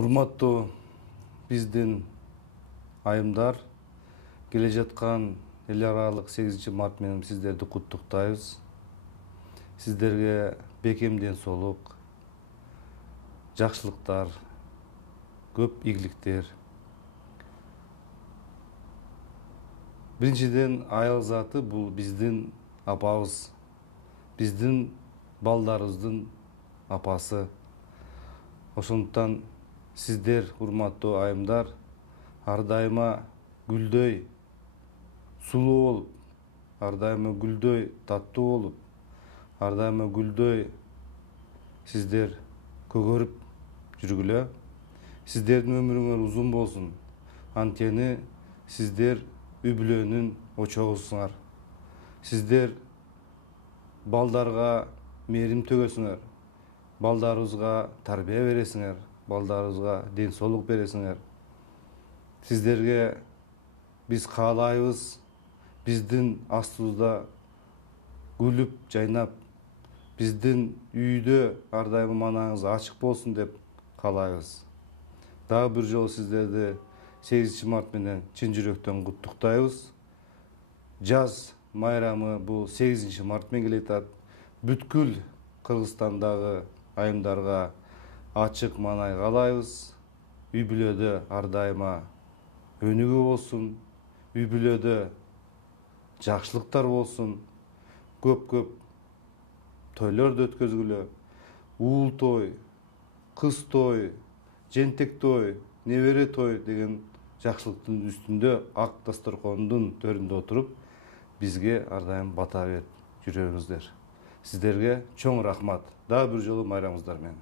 Урматтуу биздин айымдар, келе жаткан эл аралык 8-март менен сиздерди куттуктайбыз. Сиздерге бекем ден соолук, жакшылыктар, көп ийгиликтер. Биринчиден, аял заты бул биздин апабыз, биздин балдарыбыздын апасы. Ошондуктан сиздер, урматтуу айымдар, ар дайыма гүлдөй сулуу болуп, ар дайыма гүлдөй таттуу болуп, ар дайыма гүлдөй сиздер көгөрүп жүргүлө. Сиздердин өмүрүңөр узун болсун. Анткени сиздер үй бүлөнүн очогусуңар. Сиздер балдарга мээрим төгөсүңөр. Балдарыбызга тарбия бересиңер, балдарыбызга ден соолук бересиңер. Сиздерге биз каалайбыз, биздин астыбызда күлүп, жайнап, биздин үйдө ар дайым манаңыз ачык болсун деп каалайбыз. Дагы бир жолу сиздерди 8-март менен чын жүрөктөн куттуктайбыз. Жаз майрамы бул 8-март менен келе жатат. Бүткүл Кыргызстандагы айымдарга ачык маанай каалайбыз. Үй бүлөдө ар дайыма өнүгүү болсун, үй бүлөдө жакшылыктар болсун, көп тойлорду өткөзгүлө. Уул той, кыз той, жентек той, небере той деген жакшылыктын үстүндө ак дасторкондун төрүндө отуруп, бизге ар дайым бата берип жүрөңүздөр. Сиздерге чоң рахмат. Дагы бир жолу майрамыңыздар менен.